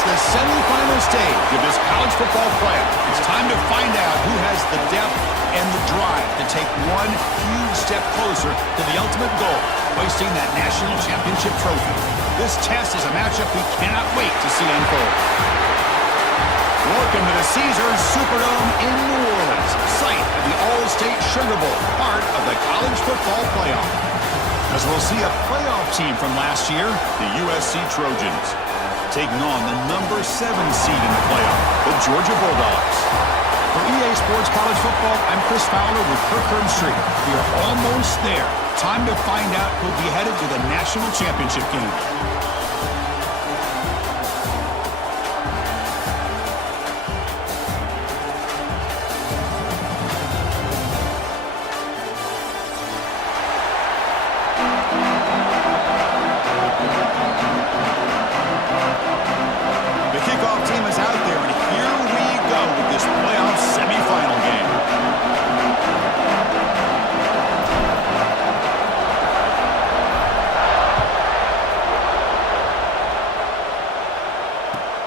It's the semifinal stage of this college football playoff. It's time to find out who has the depth and the drive to take one huge step closer to the ultimate goal, hoisting that national championship trophy. This test is a matchup we cannot wait to see unfold. Welcome to the Caesars Superdome in New Orleans, site of the All-State Sugar Bowl, part of the college football playoff. As we'll see a playoff team from last year, the USC Trojans, taking on the number 7 seed in the playoff, the Georgia Bulldogs. For EA Sports College Football, I'm Chris Fowler with Kirk Herbstreit. We are almost there. Time to find out who'll be headed to the national championship game.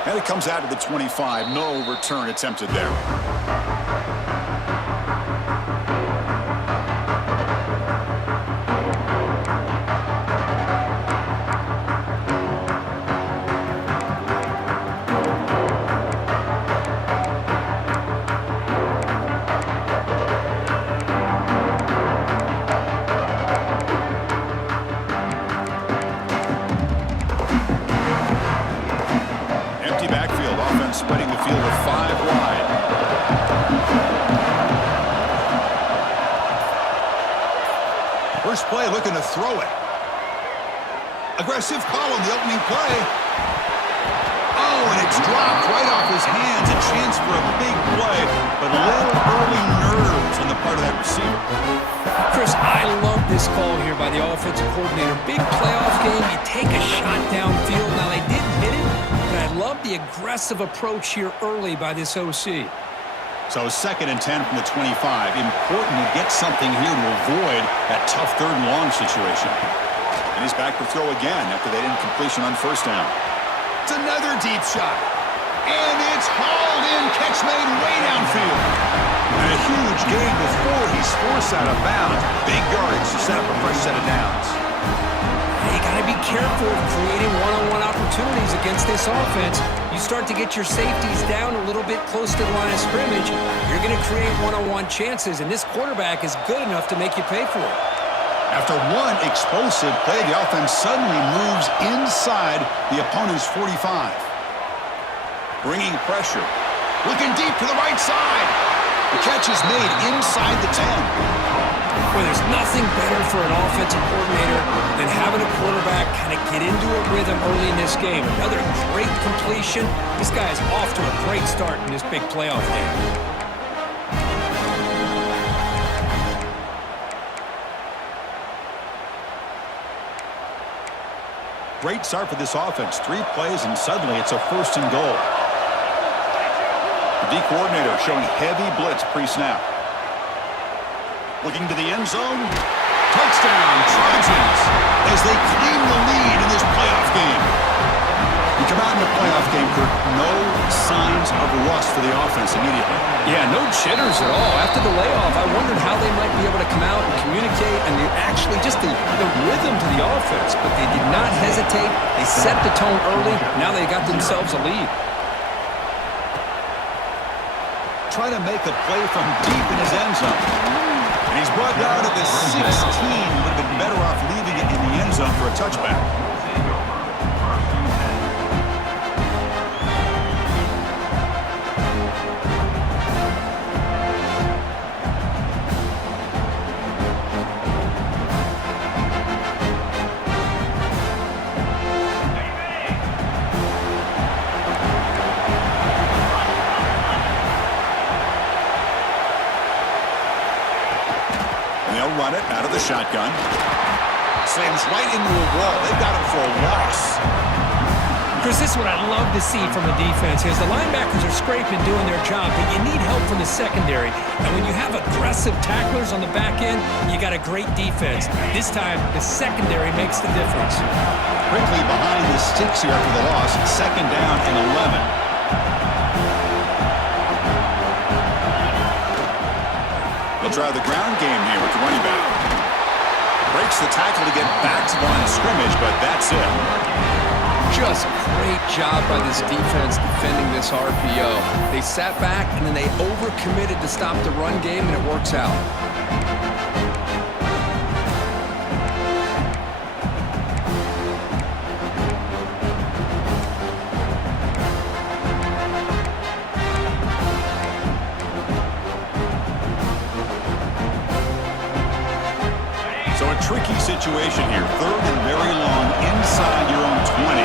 And it comes out to the 25. No return attempted there. Spreading the field with 5 wide. First play looking to throw it. Aggressive call on the opening play. Oh, and it's dropped right off his hands. A chance for a big play, but a little early nerves on the part of that receiver. Chris, I love this call here by the offensive coordinator. Big playoff game. You take a shot downfield. Now, they didn't hit it, but I love the aggressive approach here early by this OC. So 2nd and 10 from the 25. Important to get something here to avoid that tough 3rd and long situation. And he's back to throw again after that incompletion on 1st down. It's another deep shot. And it's hauled in. Catch made way downfield. And a huge gain before he's forced out of bounds. Big yardage to set up a fresh set of downs. You got to be careful of creating one-on-one opportunities against this offense. You start to get your safeties down a little bit close to the line of scrimmage, you're going to create one-on-one chances, and this quarterback is good enough to make you pay for it. After one explosive play, the offense suddenly moves inside the opponent's 45. Bringing pressure. Looking deep to the right side. The catch is made inside the 10. Well, there's nothing better for an offensive coordinator than having a quarterback kind of get into a rhythm early in this game. Another great completion. This guy is off to a great start in this big playoff game. Great start for this offense. 3 plays, and suddenly it's a 1st and goal. The D coordinator showing heavy blitz pre-snap. Looking to the end zone. Touchdown, Trojans, as they claim the lead in this playoff game. You come out in the playoff game, Kirk, no signs of rust for the offense immediately. Yeah, no jitters at all. After the layoff, I wondered how they might be able to come out and communicate and actually just the rhythm to the offense. But they did not hesitate. They set the tone early. Now they got themselves a lead. Trying to make a play from deep in his end zone. And he's brought down at the 16. Would have been better off leaving it in the end zone for a touchback. They'll run it out of the shotgun. Slams right into a wall. They've got him for a loss. Chris, this is what I love to see from a defense is the linebackers are scraping, doing their job, but you need help from the secondary. And when you have aggressive tacklers on the back end, you got a great defense. This time, the secondary makes the difference. Quickly behind the sticks here after the loss. 2nd down and 11. They'll try the ground game here with the running back. Breaks the tackle to get back to the line of scrimmage, but that's it. Just great job by this defense defending this RPO. They sat back and then they overcommitted to stop the run game, and it works out. So a tricky situation here. 3rd and very long inside your own 20.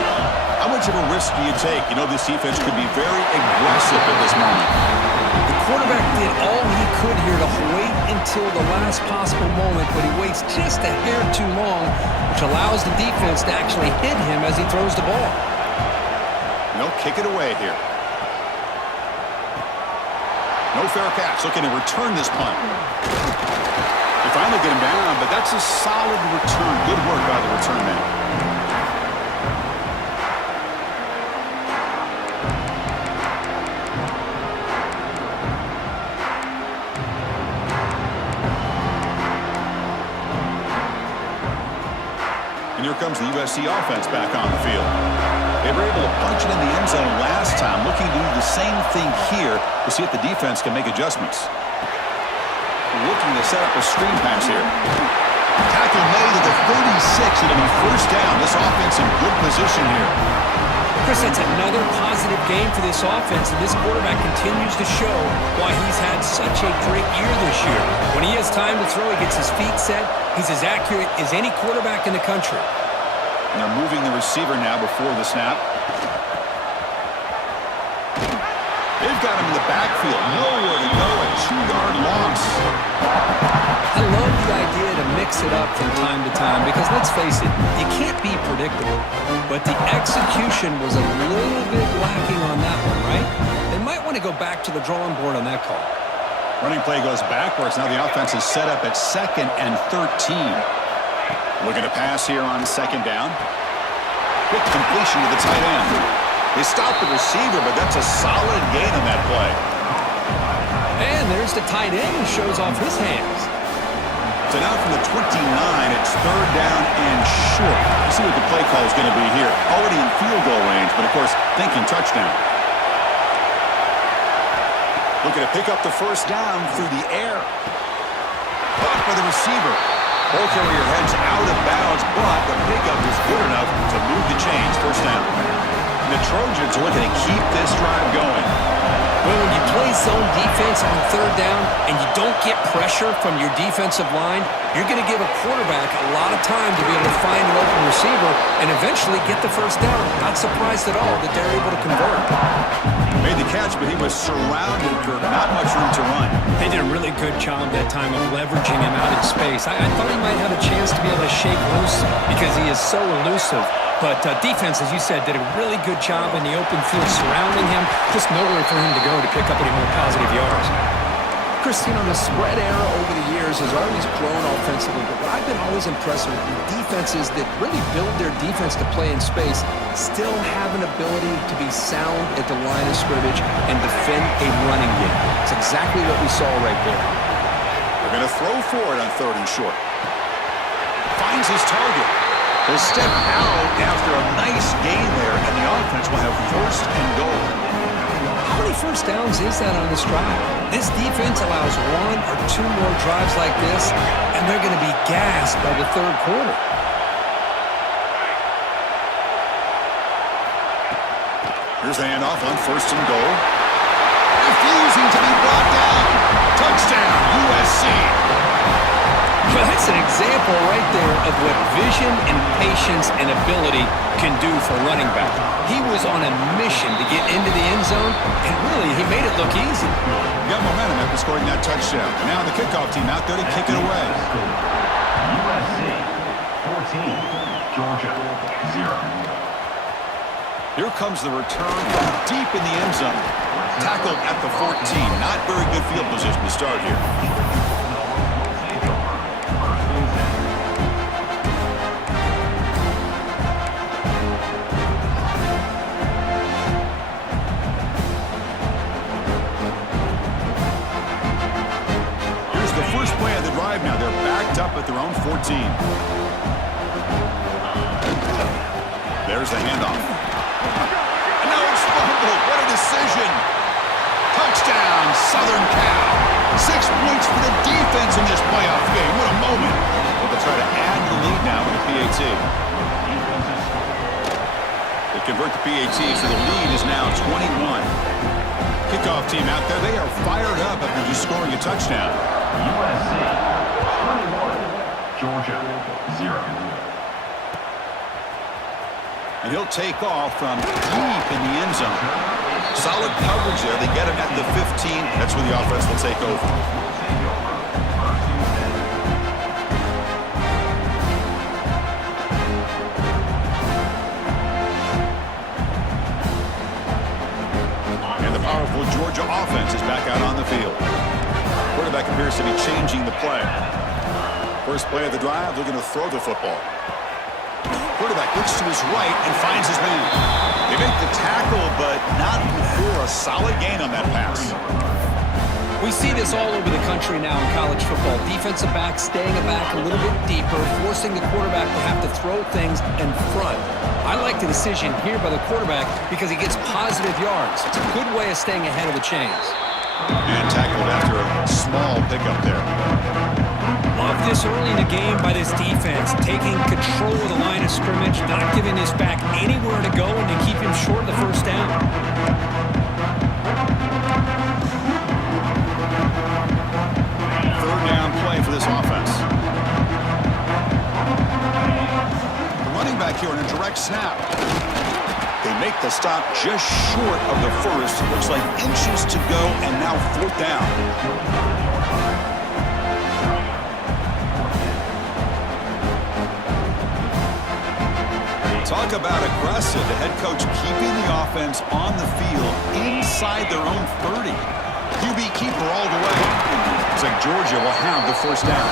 How much of a risk do you take? You know this defense could be very aggressive at this moment. The quarterback did all he could here to wait until the last possible moment, but he waits just a hair too long, which allows the defense to actually hit him as he throws the ball. They'll kick it away here. No fair catch. Looking to return this punt. They finally get him down, but that's a solid return. Good work by the return man. And here comes the USC offense back on the field. They were able to punch it in the end zone last time, looking to do the same thing here to see if the defense can make adjustments. Looking to set up a screen pass here. Tackle made at the 36. It'll be 1st down. This offense in good position here. Chris, that's another positive game for this offense, and this quarterback continues to show why he's had such a great year this year. When he has time to throw, he gets his feet set. He's as accurate as any quarterback in the country. And they're moving the receiver now before the snap. They've got him in the backfield. Nowhere to go. A 2-yard loss. I love the idea to mix it up from time to time because, let's face it, you can't be predictable. But the execution was a little bit lacking on that one, right? They might want to go back to the drawing board on that call. Running play goes backwards. Now the offense is set up at 2nd and 13. Looking to pass here on 2nd down. Quick completion to the tight end. They stop the receiver, but that's a solid gain on that play. And there's the tight end who shows off his hands. So now from the 29, it's 3rd down and short. Let's see what the play call is going to be here. Already in field goal range, but of course, thinking touchdown. Looking to pick up the 1st down through the air. Caught by the receiver. Ball carrier heads out of bounds, but the pickup is good enough to move the chains. 1st down. And the Trojans are looking to keep this drive going. Well, when you play zone defense on 3rd down and you don't get pressure from your defensive line, you're going to give a quarterback a lot of time to be able to find an open receiver and eventually get the 1st down. Not surprised at all that they're able to convert. Made the catch, but he was surrounded, Kirk. Not much room to run. They did a really good job that time of leveraging him out in space. I thought he might have a chance to be able to shake loose because he is so elusive. But defense, as you said, did a really good job in the open field surrounding him. Just nowhere for him to go to pick up any more positive yards. Christine, the spread era over the years has always grown offensively, but what I've been always impressed with defenses that really build their defense to play in space still have an ability to be sound at the line of scrimmage and defend a running game. It's exactly what we saw right there. They're going to throw for it on 3rd and short. Finds his target. He'll step out after a nice gain there, and the offense will have 1st and goal. How many 1st downs is that on this drive? This defense allows 1 or 2 more drives like this, and they're going to be gassed by the 3rd quarter. Here's the handoff on 1st and goal. Refusing to be brought down. Touchdown, USC. Well, that's an example right there of what vision and patience and ability can do for a running back. He was on a mission to get into the end zone, and really, he made it look easy. Got momentum after scoring that touchdown. Now the kickoff team out there to kick it away. USC 14, Georgia 0. Here Here comes the return from deep in the end zone. Tackled at the 14. Not very good field position to start here. Here's the first play of the drive now. They're backed up at their own 14. There's the handoff. And now it's fumbled. What a decision. Touchdown, Southern Cal. 6 points for the defense in this playoff game. What a moment. Well, they'll try to add to the lead now with a PAT. They convert the PAT, so the lead is now 21. Kickoff team out there. They are fired up after just scoring a touchdown. USC 21, Georgia 0. And he'll take off from deep in the end zone. Solid coverage there. They get him at the 15. That's where the offense will take over. And the powerful Georgia offense is back out on the field. Quarterback appears to be changing the play. First play of the drive, they're going to throw the football. Quarterback looks to his right and finds his man. They make the tackle, but not before a solid gain on that pass. We see this all over the country now in college football. Defensive backs staying back a little bit deeper, forcing the quarterback to have to throw things in front. I like the decision here by the quarterback because he gets positive yards. It's a good way of staying ahead of the chains. And tackled after a small pickup there. Love this early in the game by this defense, taking control of the line of scrimmage, not giving this back anywhere to go, and to keep him short of the first down. Third down play for this offense. The running back here in a direct snap. They make the stop just short of the first. Looks like inches to go, and now fourth down. Talk about aggressive. The head coach keeping the offense on the field inside their own 30. QB keeper all the way. Looks like Georgia will have the first down.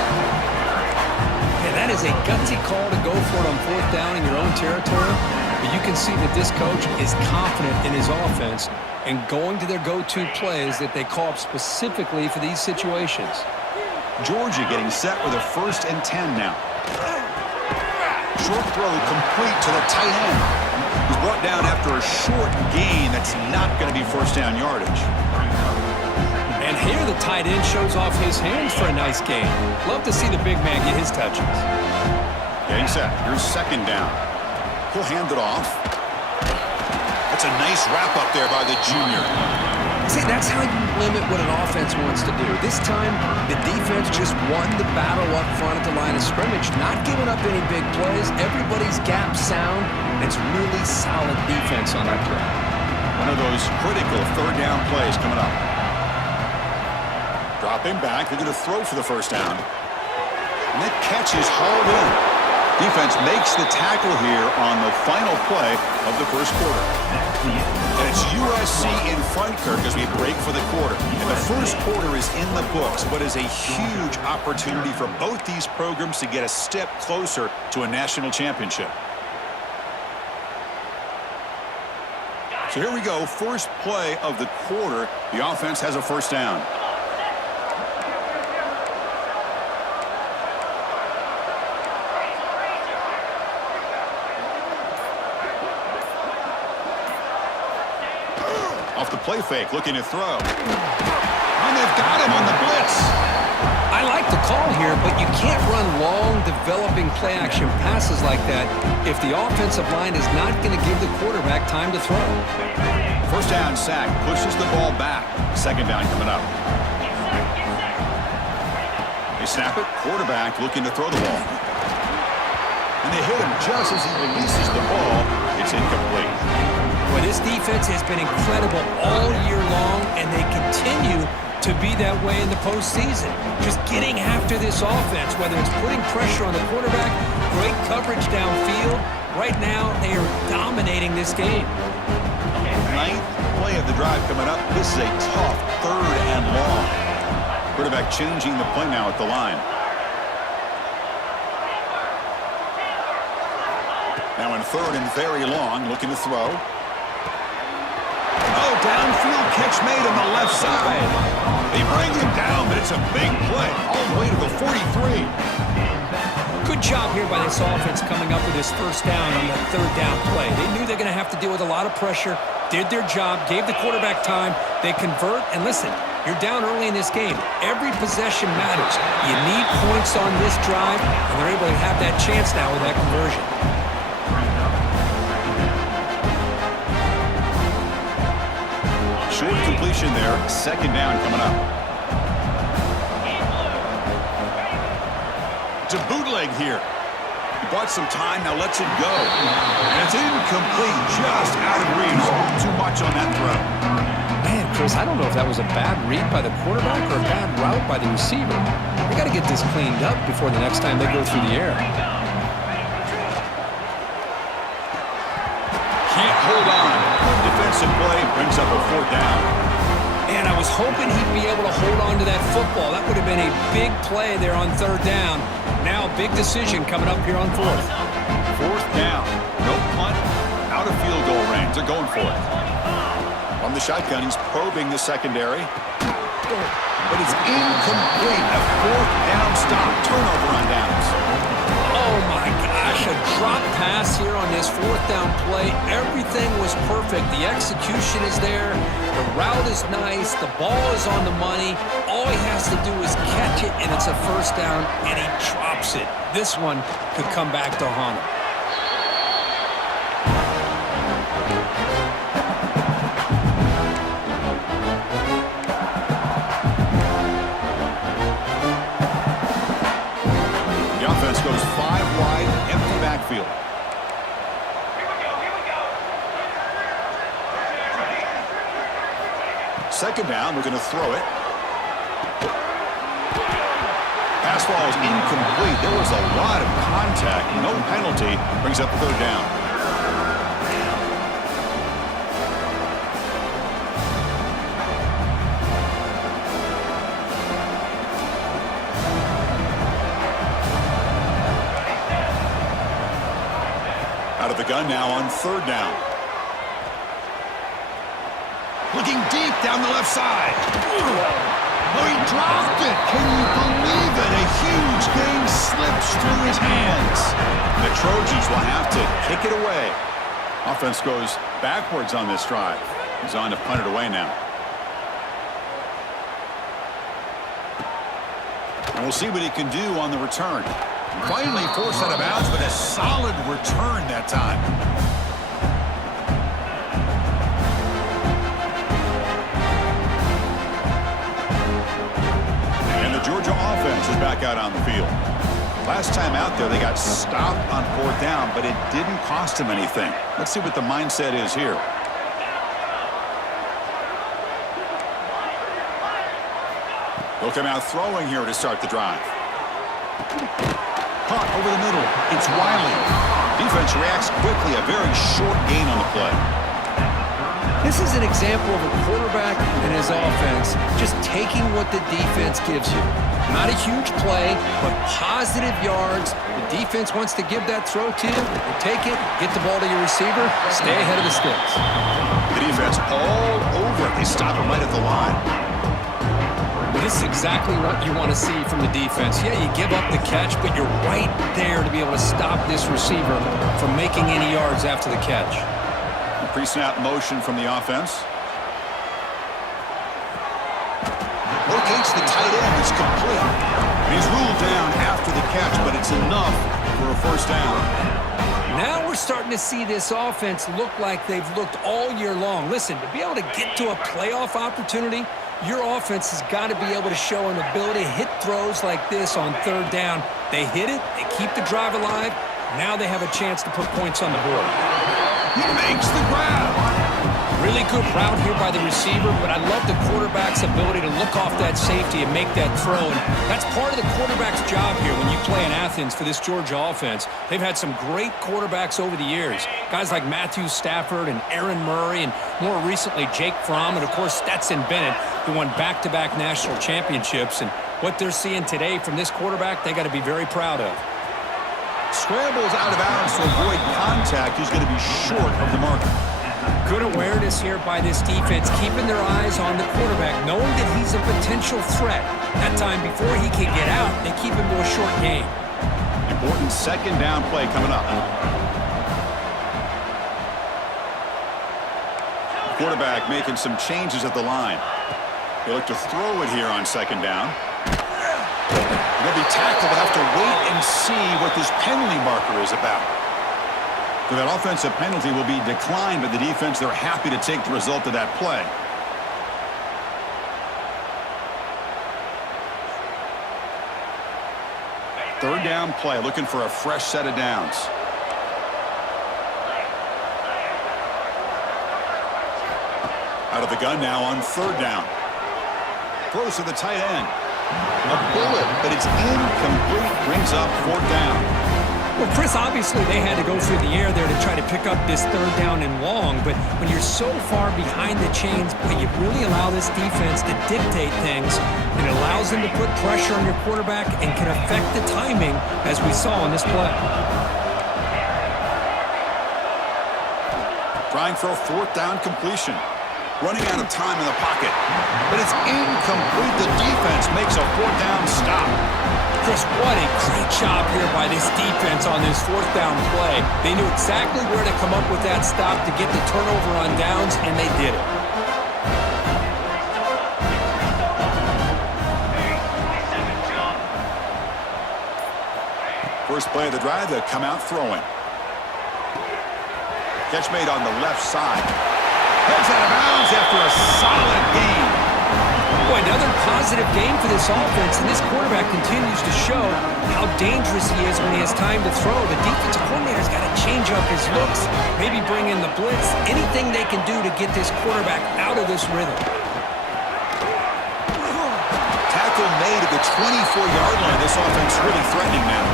Yeah, that is a gutsy call to go for it on fourth down in your own territory. But you can see that this coach is confident in his offense and going to their go-to plays that they call up specifically for these situations. Georgia getting set with a 1st and 10 now. Short throw complete to the tight end. He's brought down after a short gain. That's not going to be first down yardage. And here the tight end shows off his hands for a nice gain. Love to see the big man get his touches. Getting set. Here's second down. He'll hand it off. That's a nice wrap up there by the junior. See, that's how you limit what an offense wants to do. This time, the defense just won the battle up front at the line of scrimmage, not giving up any big plays. Everybody's gap sound. It's really solid defense on that play. One of those critical third down plays coming up. Dropping back. They're going to throw for the first down. And that catch is hauled in. Defense makes the tackle here on the final play of the first quarter. And it's USC in front, Kirk, as we break for the quarter. And the first quarter is in the books. What is a huge opportunity for both these programs to get a step closer to a national championship. So here we go. First play of the quarter. The offense has a first down. Off the play fake, looking to throw. And they've got him on the blitz. I like the call here, but you can't run long, developing play-action passes like that if the offensive line is not going to give the quarterback time to throw. First down sack, pushes the ball back. Second down coming up. They snap it, quarterback looking to throw the ball. And they hit him just as he releases the ball. It's incomplete. Well, this defense has been incredible all year long, and they continue to be that way in the postseason. Just getting after this offense, whether it's putting pressure on the quarterback, great coverage downfield. Right now, they are dominating this game. ninth play of the drive coming up. This is a tough 3rd and long. Quarterback changing the play now at the line. Now in 3rd and very long, looking to throw. Oh, downfield catch made on the left side. They bring him down, but it's a big play all the way to the 43. Good job here by this offense coming up with this first down on the 3rd down play. They knew they're going to have to deal with a lot of pressure, did their job, gave the quarterback time. They convert, and listen, you're down early in this game. Every possession matters. You need points on this drive, and they're able to have that chance now with that conversion. Short completion there, 2nd down coming up. To bootleg here. He bought some time, now lets it go. And it's incomplete, just out of reach. Too much on that throw. Man, Chris, I don't know if that was a bad read by the quarterback or a bad route by the receiver. They got to get this cleaned up before the next time they go through the air. Can't hold on. Defensive play brings up a 4th down. And I was hoping he'd be able to hold on to that football. That would have been a big play there on 3rd down. Now, big decision coming up here on 4th. 4th down. No punt. Out of field goal range. They're going for it. From the shotgun, he's probing the secondary. But it's incomplete. A 4th down stop. Turnover on downs. Oh, my gosh. A drop pass here on this 4th down play. Everything was perfect. The execution is there. The route is nice. The ball is on the money. All he has to do is catch it, and it's a 1st down, and he drops it. This one could come back to haunt him. The offense goes 5 wide, empty backfield. Second down, we're going to throw it. Pass ball is incomplete. There was a lot of contact. No penalty. Brings up 3rd down. Out of the gun now on 3rd down. Looking deep down the left side. Oh, he dropped it. Can you believe it? A huge game slips through his hands. The Trojans will have to kick it away. Offense goes backwards on this drive. He's on to punt it away now. And we'll see what he can do on the return. Finally forced out of bounds, but a solid return that time. Georgia offense is back out on the field. Last time out there, they got stopped on 4th down, but it didn't cost them anything. Let's see what the mindset is here. They'll come out throwing here to start the drive. Punt over the middle. It's Wiley. Defense reacts quickly. A very short gain on the play. This is an example of a quarterback and his offense just taking what the defense gives you. Not a huge play, but positive yards. The defense wants to give that throw to you. You take it, get the ball to your receiver, stay ahead of the sticks. The defense all over it. They stop him right at the line. This is exactly what you want to see from the defense. Yeah, you give up the catch, but you're right there to be able to stop this receiver from making any yards after the catch. Pre-snap motion from the offense. Locates the tight end. It's complete. He's ruled down after the catch, but it's enough for a 1st down. Now we're starting to see this offense look like they've looked all year long. Listen, to be able to get to a playoff opportunity, your offense has got to be able to show an ability to hit throws like this on 3rd down. They hit it. They keep the drive alive. Now they have a chance to put points on the board. He makes the grab. Really good route here by the receiver, but I love the quarterback's ability to look off that safety and make that throw. And that's part of the quarterback's job here when you play in Athens for this Georgia offense. They've had some great quarterbacks over the years. Guys like Matthew Stafford and Aaron Murray and more recently Jake Fromm and, of course, Stetson Bennett, who won back-to-back national championships. And what they're seeing today from this quarterback, they got to be very proud of. Scrambles out of bounds to avoid contact. He's going to be short of the marker. Good awareness here by this defense, keeping their eyes on the quarterback, knowing that he's a potential threat. That time before he can get out, they keep him to a short game. Important second down play coming up. Quarterback making some changes at the line. They look to throw it here on second down. He'll be tackled. They'll have to wait and see what this penalty marker is about. So that offensive penalty will be declined by the defense. They're happy to take the result of that play. Third down play, looking for a fresh set of downs. Out of the gun now on third down. Throws to the tight end. A bullet, but it's incomplete. Brings up fourth down. Well, Chris, obviously they had to go through the air there to try to pick up this third down and long, but when you're so far behind the chains, you really allow this defense to dictate things, and it allows them to put pressure on your quarterback and can affect the timing, as we saw in this play. Trying for a fourth down completion. Running out of time in the pocket, but it's incomplete. The defense makes a fourth down stop. Chris, what a great job here by this defense on this fourth down play. They knew exactly where to come up with that stop to get the turnover on downs, and they did it. First play of the drive, they'll come out throwing. Catch made on the left side. Heads out of bounds after a solid game. Boy, another positive game for this offense, and this quarterback continues to show how dangerous he is when he has time to throw. The defensive coordinator's got to change up his looks, maybe bring in the blitz, anything they can do to get this quarterback out of this rhythm. Tackle made at the 24-yard line. This offense really threatening now.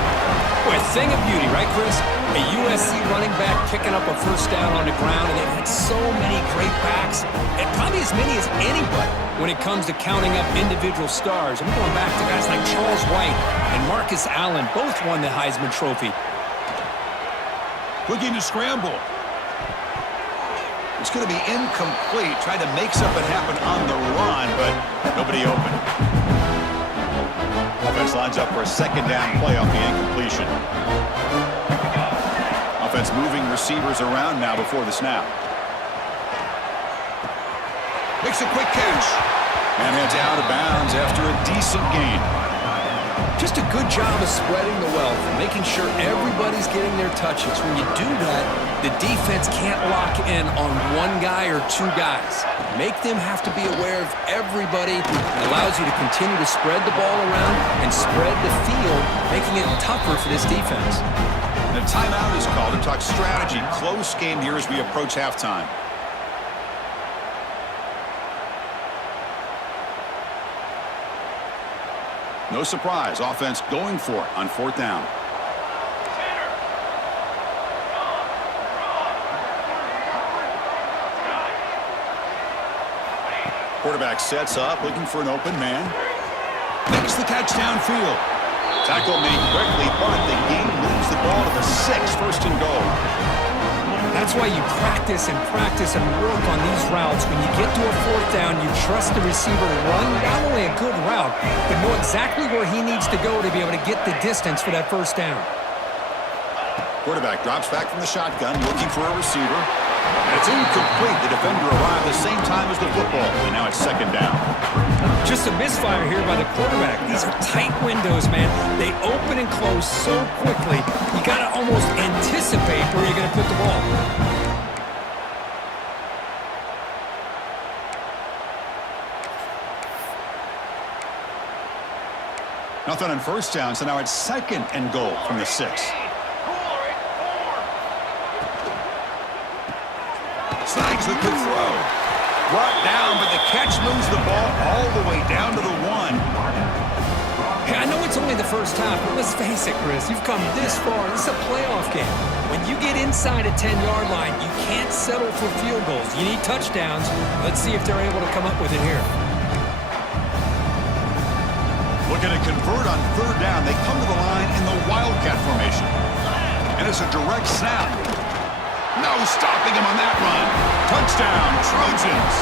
Boy, a thing of beauty, right, Chris? A USC running back picking up a first down on the ground, and they've had so many great backs, and probably as many as anybody when it comes to counting up individual stars. I'm going back to guys like Charles White and Marcus Allen. Both won the Heisman Trophy. Looking to scramble. It's going to be incomplete. Tried to make something happen on the run, but nobody open. Offense lines up for a second down play off the incompletion. Offense moving receivers around now before the snap. Makes a quick catch. And heads out of bounds after a decent gain. Just a good job of spreading the wealth, making sure everybody's getting their touches. When you do that, the defense can't lock in on one guy or two guys. Make them have to be aware of everybody. It allows you to continue to spread the ball around and spread the field, making it tougher for this defense. The timeout is called to talk strategy. Close game here as we approach halftime. No surprise, offense going for it on fourth down. Quarterback sets up, looking for an open man. Makes the catch downfield. Tackle made quickly, but the game moves the ball to the 6, first and goal. That's why you practice and work on these routes. When you get to a fourth down, you trust the receiver to run not only a good route, but know exactly where he needs to go to be able to get the distance for that first down. Quarterback drops back from the shotgun, looking for a receiver. And it's incomplete. The defender arrived the same time as the football, and now it's second down. Just a misfire here by the quarterback. These are tight windows, man. They open and close so quickly, you got to almost anticipate where you're going to put the ball. Nothing on first down, so now it's second and goal from the 6. Snags the good throw. Brought down, but the catch moves the ball all the way down to the 1. Hey, I know it's only the first half, but let's face it, Chris. You've come this far. This is a playoff game. When you get inside a 10-yard line, you can't settle for field goals. You need touchdowns. Let's see if they're able to come up with it here. Looking to convert on 3rd down. They come to the line in the Wildcat formation. And it's a direct snap. No stopping him on that run. Touchdown, Trojans.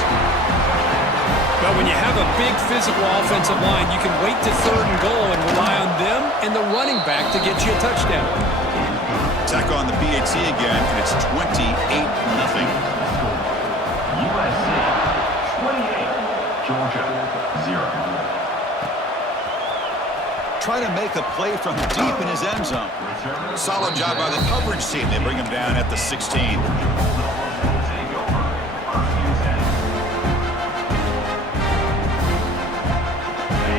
But when you have a big physical offensive line, you can wait to 3rd and goal and rely on them and the running back to get you a touchdown. Tack on the BAT again, and it's 28-0. USC 28, Georgia 0. Try to make a play from deep in his end zone. Solid job by the coverage team. They bring him down at the 16.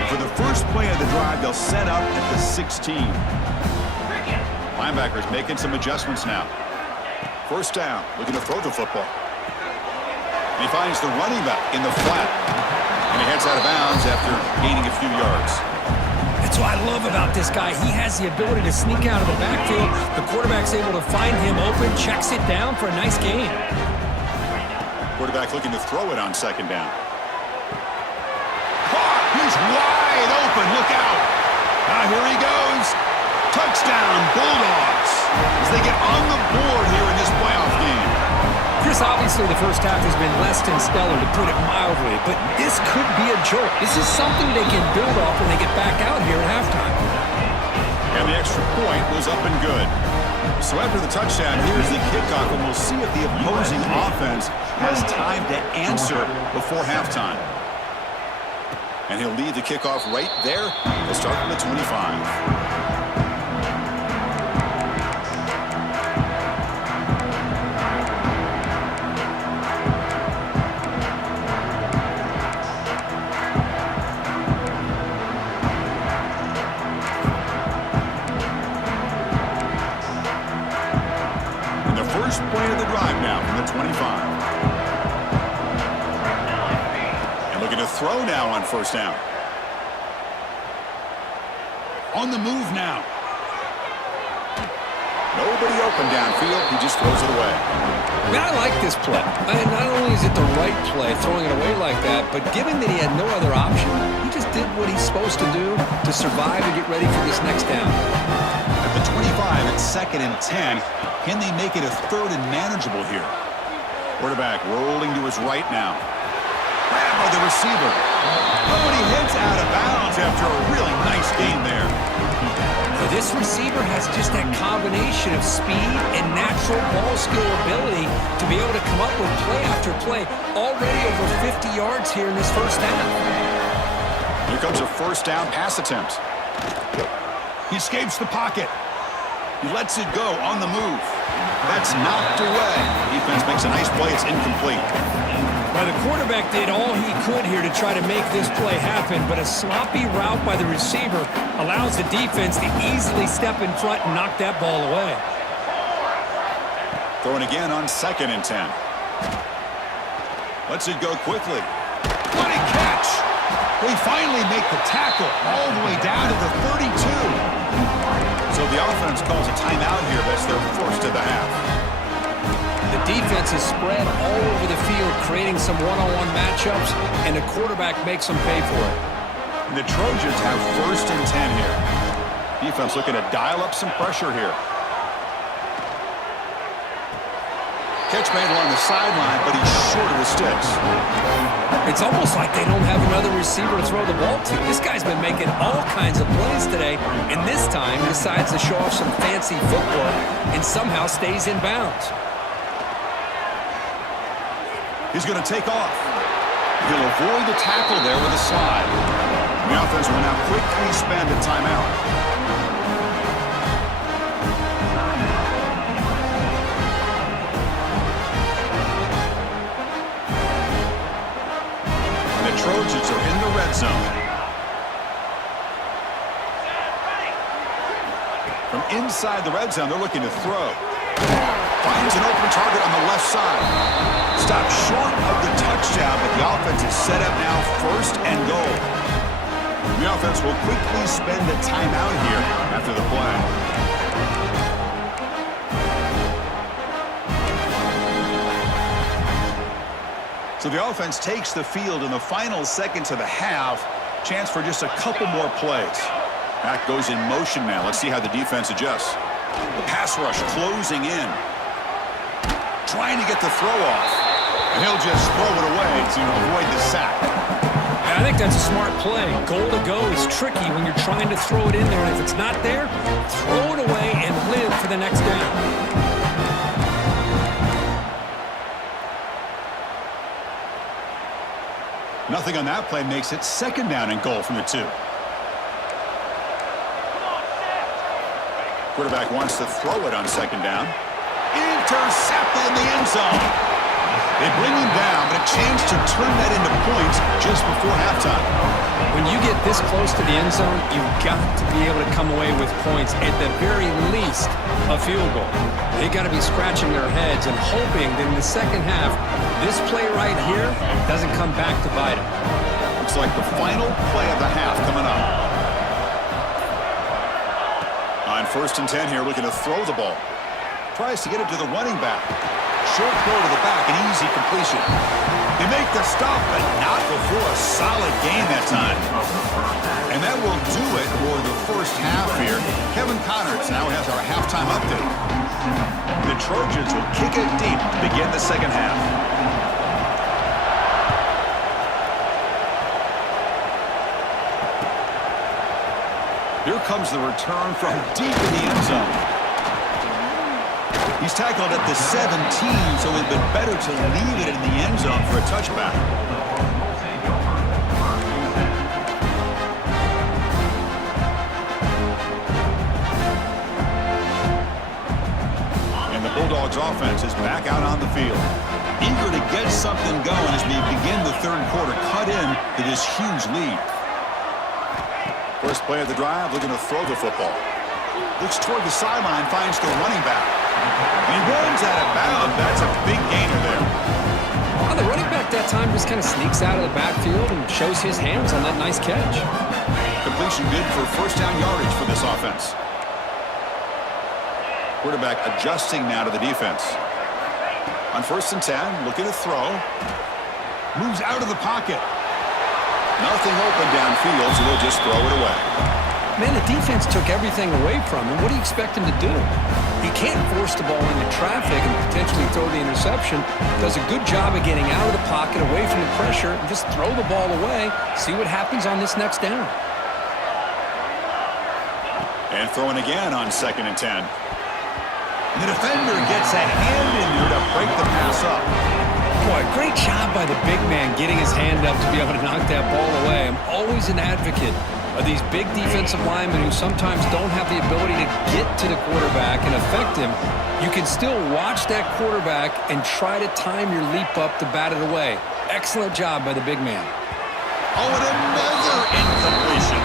For the first play of the drive, they'll set up at the 16. Linebackers making some adjustments now. 1st down, looking to throw the football. And he finds the running back in the flat. And he heads out of bounds after gaining a few yards. That's what I love about this guy. He has the ability to sneak out of the backfield. The quarterback's able to find him open, checks it down for a nice gain. Quarterback looking to throw it on 2nd down. He's wide open. Look out. Here he goes. Touchdown, Bulldogs, as they get on the board here in this playoff game. Chris, obviously the first half has been less than stellar, to put it mildly, but this could be a jolt. This is something they can build off when they get back out here at halftime. And the extra point was up and good. So after the touchdown, here's the kickoff, and we'll see if the opposing offense has time to answer before halftime. And he'll lead the kickoff right there. They'll start from the 25. Play of the drive now from the 25. And looking to throw now on 1st down. On the move now. Nobody open downfield. He just throws it away. Man, I like this play. Not only is it the right play, throwing it away like that, but given that he had no other option, he just did what he's supposed to do to survive and get ready for this next down. At the 25, it's 2nd and 10. Can they make it a 3rd and manageable here? Quarterback rolling to his right now. Grab by the receiver. Oh, and he heads out of bounds after a really nice gain there. Now, this receiver has just that combination of speed and natural ball skill ability to be able to come up with play after play. Already over 50 yards here in this first half. Here comes a 1st down pass attempt. He escapes the pocket. He lets it go on the move. That's knocked away. Defense makes a nice play. It's incomplete. Well, the quarterback did all he could here to try to make this play happen, but a sloppy route by the receiver allows the defense to easily step in front and knock that ball away. Throwing again on 2nd and 10. Lets it go quickly. What a catch! They finally make the tackle all the way down to the 32. So the offense calls a timeout here. That's their 1st of the half. The defense is spread all over the field, creating some one-on-one matchups, and the quarterback makes them pay for it. And the Trojans have 1st and 10 here. Defense looking to dial up some pressure here. Catch made along the sideline, but he's short of the sticks. It's almost like they don't have another receiver to throw the ball to. This guy's been making all kinds of plays today, and this time decides to show off some fancy footwork and somehow stays in bounds. He's going to take off. He'll avoid the tackle there with a slide. The offense will now quickly spend a timeout. Trojans are in the red zone. From inside the red zone, they're looking to throw. Finds an open target on the left side. Stopped short of the touchdown, but the offense is set up now 1st and goal. The offense will quickly spend a timeout here after the play. So the offense takes the field in the final seconds of the half. Chance for just a couple more plays. Back goes in motion now. Let's see how the defense adjusts. The pass rush closing in. Trying to get the throw off. And he'll just throw it away to avoid the sack. I think that's a smart play. Goal to go is tricky when you're trying to throw it in there. And if it's not there, throw it away and live for the next down. Nothing on that play makes it 2nd down and goal from the 2. Quarterback wants to throw it on 2nd down. Intercepted in the end zone. They bring him down, but a chance to turn that into points just before halftime. When you get this close to the end zone, you've got to be able to come away with points, at the very least a field goal. They got to be scratching their heads and hoping that in the second half, this play right here doesn't come back to bite them. Looks like the final play of the half coming up. On 1st and 10 here, looking to throw the ball. Tries to get it to the running back. Short throw to the back, an easy completion. They make the stop, but not before a solid gain that time. And that will do it for the first half here. Kevin Connors now has our halftime update. The Trojans will kick it deep to begin the second half. Here comes the return from deep in the end zone. He's tackled at the 17, so it'd been better to leave it in the end zone for a touchback. And the Bulldogs offense is back out on the field. Eager to get something going as we begin the 3rd quarter, cut in to this huge lead. First play of the drive, looking to throw the football. Looks toward the sideline, finds the running back. And he runs out of bounds. That's a big gainer there. Well, the running back that time just kind of sneaks out of the backfield and shows his hands on that nice catch. Completion good for 1st down yardage for this offense. Quarterback adjusting now to the defense. On 1st and 10, looking to throw. Moves out of the pocket. Nothing open downfield, so they'll just throw it away. Man, the defense took everything away from him. What do you expect him to do? He can't force the ball into traffic and potentially throw the interception. Does a good job of getting out of the pocket, away from the pressure, and just throw the ball away. See what happens on this next down. And throwing again on 2nd and 10. The defender gets a hand in there to break the pass up. Boy, great job by the big man getting his hand up to be able to knock that ball away. I'm always an advocate of these big defensive linemen who sometimes don't have the ability to get to the quarterback and affect him. You can still watch that quarterback and try to time your leap up to bat it away. Excellent job by the big man. Oh, and another incompletion.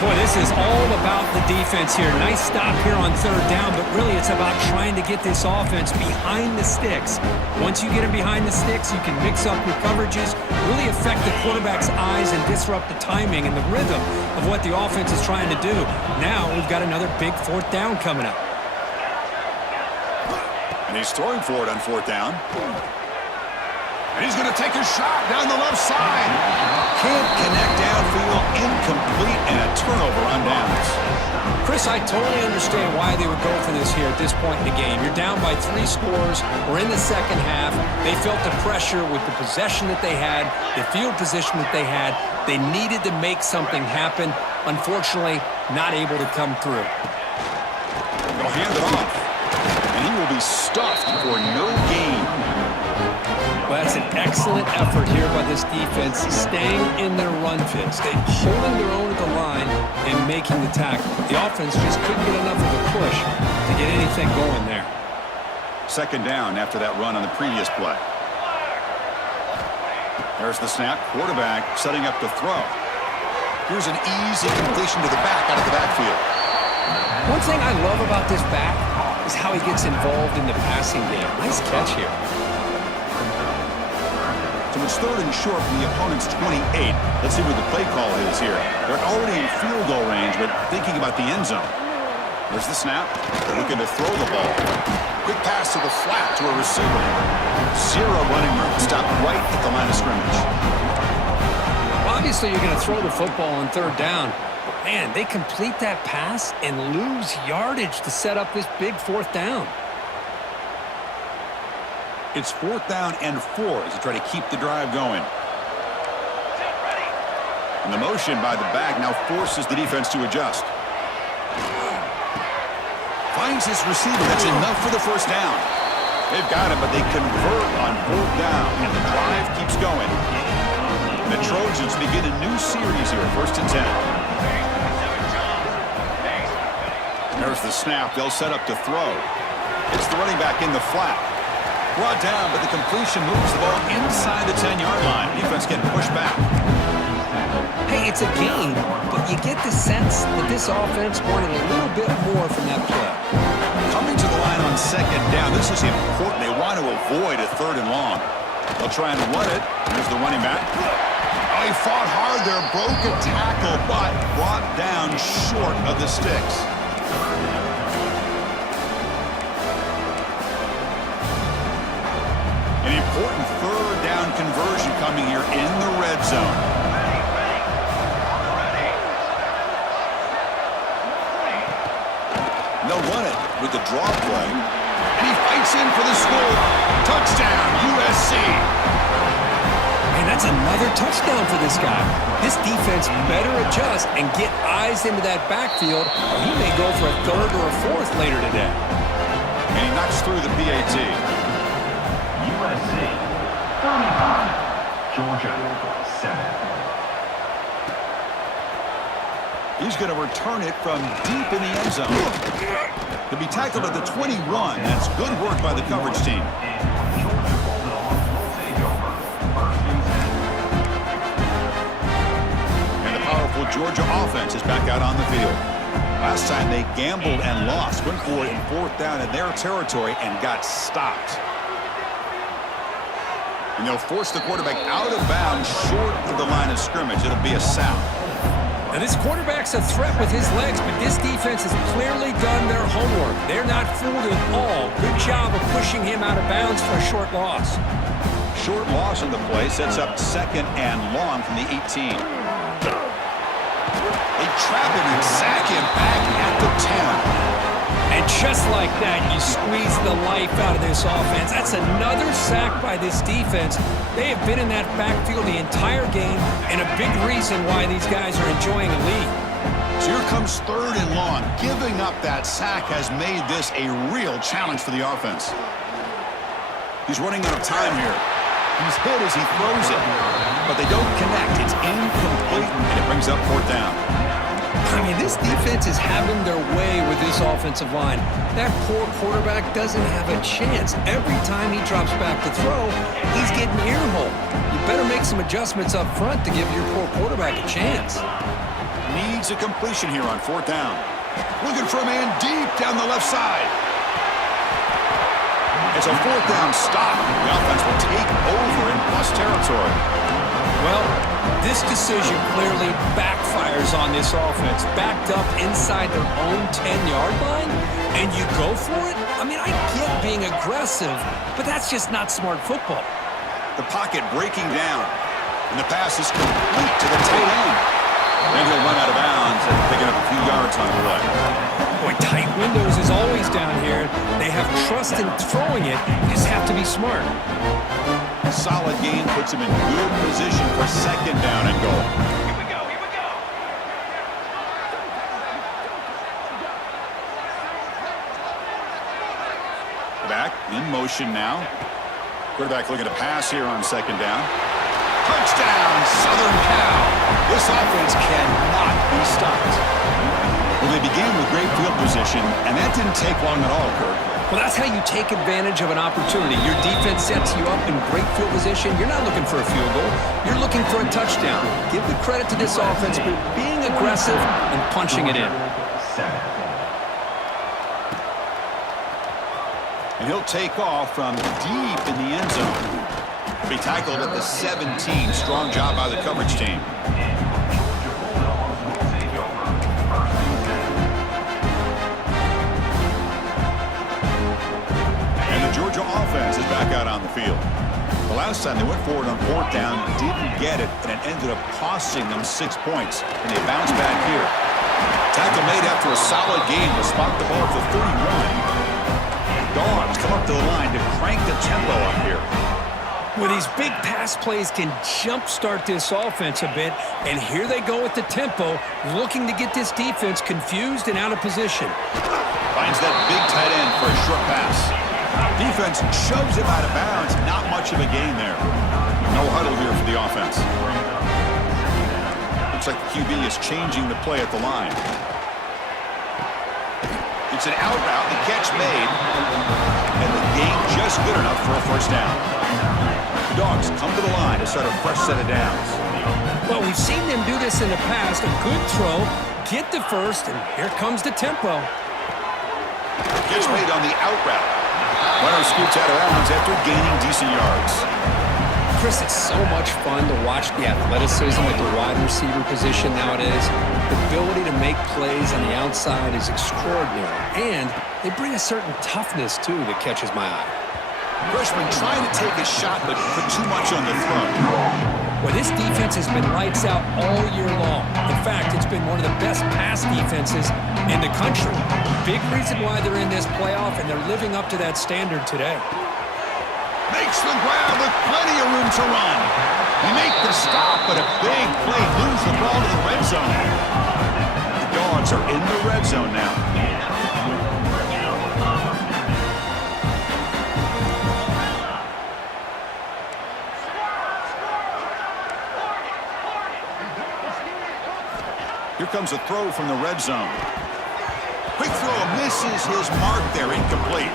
Boy, this is all about the defense here. Nice stop here on 3rd down, but really it's about trying to get this offense behind the sticks. Once you get them behind the sticks, you can mix up your coverages, really affect the quarterback's eyes and disrupt the timing and the rhythm of what the offense is trying to do. Now we've got another big 4th down coming up. And he's throwing for it on 4th down. And he's going to take a shot down the left side. Can't connect downfield, incomplete, and a turnover on downs. Chris, I totally understand why they would go for this here at this point in the game. You're down by 3 scores. We're in the second half. They felt the pressure with the possession that they had, the field position that they had. They needed to make something happen. Unfortunately, not able to come through. They'll hand it off. And he will be stuffed for no gain. Well, that's an excellent effort here by this defense, staying in their run fit, holding their own at the line and making the tackle. The offense just couldn't get enough of a push to get anything going there. 2nd down after that run on the previous play. There's the snap. Quarterback setting up the throw. Here's an easy completion to the back out of the backfield. One thing I love about this back is how he gets involved in the passing game. Nice catch here. So it's 3rd and short from the opponent's 28. Let's see what the play call is here. They're already in field goal range, but thinking about the end zone. There's the snap. They're looking to throw the ball. Quick pass to the flat to a receiver. 0 running room. Stop right at the line of scrimmage. Well, obviously, you're going to throw the football on 3rd down. But, man, they complete that pass and lose yardage to set up this big 4th down. It's 4th down and 4 as they try to keep the drive going. And the motion by the back now forces the defense to adjust. Finds his receiver. That's enough for the 1st down. They've got it, but they convert on 4th down, and the drive keeps going. The Trojans begin a new series here, 1st and 10. There's the snap. They'll set up to throw. It's the running back in the flat. Brought down, but the completion moves the ball inside the 10-yard line. Defense getting pushed back. Hey, it's a game, but you get the sense that this offense wanted a little bit more from that play. Coming to the line on 2nd down, this is important. They want to avoid a 3rd and long. They'll try and run it. There's the running back. Oh, he fought hard there, broke a tackle, but brought down short of the sticks. An important 3rd down conversion coming here in the red zone. They'll run it with the draw play. And he fights in for the score. Touchdown, USC. And that's another touchdown for this guy. This defense better adjust and get eyes into that backfield, or he may go for a 3rd or a 4th later today. And he knocks through the PAT. USC 35, Georgia 7. He's going to return it from deep in the end zone. To be tackled at the 21. That's good work by the coverage team. And the powerful Georgia offense is back out on the field. Last time they gambled and lost. Went for it in 4th down in their territory and got stopped. And they'll force the quarterback out of bounds short of the line of scrimmage. It'll be a sack. Now, this quarterback's a threat with his legs, but this defense has clearly done their homework. They're not fooled at all. Good job of pushing him out of bounds for a short loss. Short loss in the play sets up 2nd and long from the 18. They trap him and sack him back at the 10. And just like that, you squeeze the life out of this offense. That's another sack by this defense. They have been in that backfield the entire game, and a big reason why these guys are enjoying a lead. So here comes 3rd and long. Giving up that sack has made this a real challenge for the offense. He's running out of time here. He's hit as he throws it, but they don't connect. It's incomplete, and it brings up 4th down. I mean, this defense is having their way with this offensive line. That poor quarterback doesn't have a chance. Every time he drops back to throw, he's getting earholed. You better make some adjustments up front to give your poor quarterback a chance. Needs a completion here on 4th down. Looking for a man deep down the left side. It's a 4th down stop. The offense will take over in plus territory. Well, this decision clearly backfires on this offense. Backed up inside their own 10-yard line, and you go for it? I mean, I get being aggressive, but that's just not smart football. The pocket breaking down, and the pass is complete to the tight end. And he'll run out of bounds and picking up a few yards on the way. Boy, tight windows is always down here. They have trust in throwing it. You just have to be smart. Solid gain puts him in good position for 2nd down and goal. Here we go, here we go. Back in motion now. Quarterback looking to pass here on 2nd down. Touchdown, Southern Cal. This offense cannot be stopped. Well, they began with great field position, and that didn't take long at all, Kirk. Well, that's how you take advantage of an opportunity. Your defense sets you up in great field position. You're not looking for a field goal. You're looking for a touchdown. Give the credit to this offense for being aggressive and punching it in. And he'll take off from deep in the end zone. Be tackled at the 17. Strong job by the coverage team. And the Georgia offense is back out on the field. The last time they went forward on fourth down, didn't get it, and it ended up costing them 6 points. And they bounced back here. Tackle made after a solid game to spot the ball at the 31. Dogs come up to the line to crank the tempo up here. Well, these big pass plays can jumpstart this offense a bit, and here they go with the tempo, looking to get this defense confused and out of position. Finds that big tight end for a short pass. Defense shoves him out of bounds. Not much of a gain there. No huddle here for the offense. Looks like the QB is changing the play at the line. It's an out route, the catch made, and the gain just good enough for a first down. The Dogs come to the line to start a fresh set of downs. Well, we've seen them do this in the past. A good throw, get the first, and here comes the tempo. Catch made on the out route. Runner scoots out of bounds after gaining decent yards. Chris, it's so much fun to watch the athleticism at the wide receiver position nowadays. The ability to make plays on the outside is extraordinary, and they bring a certain toughness, too, that catches my eye. Freshman trying to take a shot, but put too much on the throw. Well, this defense has been lights out all year long. In fact, it's been one of the best pass defenses in the country. Big reason why they're in this playoff, and they're living up to that standard today. Makes the grab with plenty of room to run. They make the stop, but a big play moves the ball to the red zone. The Dogs are in the red zone now. Here comes a throw from the red zone. Quick throw misses his mark there, incomplete.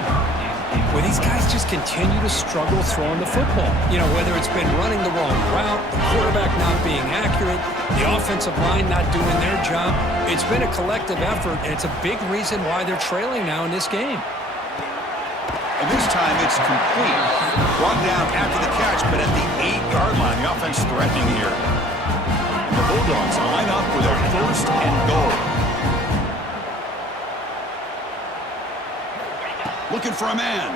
Well, these guys just continue to struggle throwing the football. You know, whether it's been running the wrong route, the quarterback not being accurate, the offensive line not doing their job. It's been a collective effort, and it's a big reason why they're trailing now in this game. And this time it's complete. Brought down after the catch, but at the 8-yard line, the offense threatening here. The Bulldogs line up with a first and goal. Looking for a man.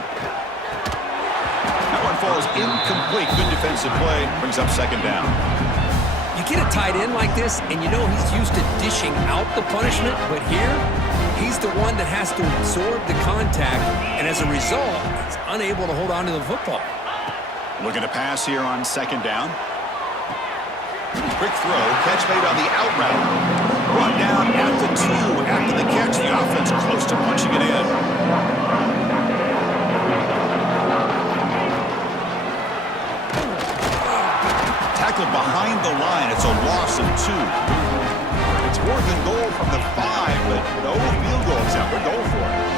That one falls incomplete. Good defensive play. Brings up second down. You get a tight end like this, and you know he's used to dishing out the punishment, but here, he's the one that has to absorb the contact, and as a result, he's unable to hold on to the football. Looking to pass here on second down. Quick throw, catch made on the out route. Brought down at the 2 after the catch. The offense close to punching it in. Tackled behind the line. It's a loss of 2. It's fourth and goal from the 5, but no field goal attempt. We're going for it.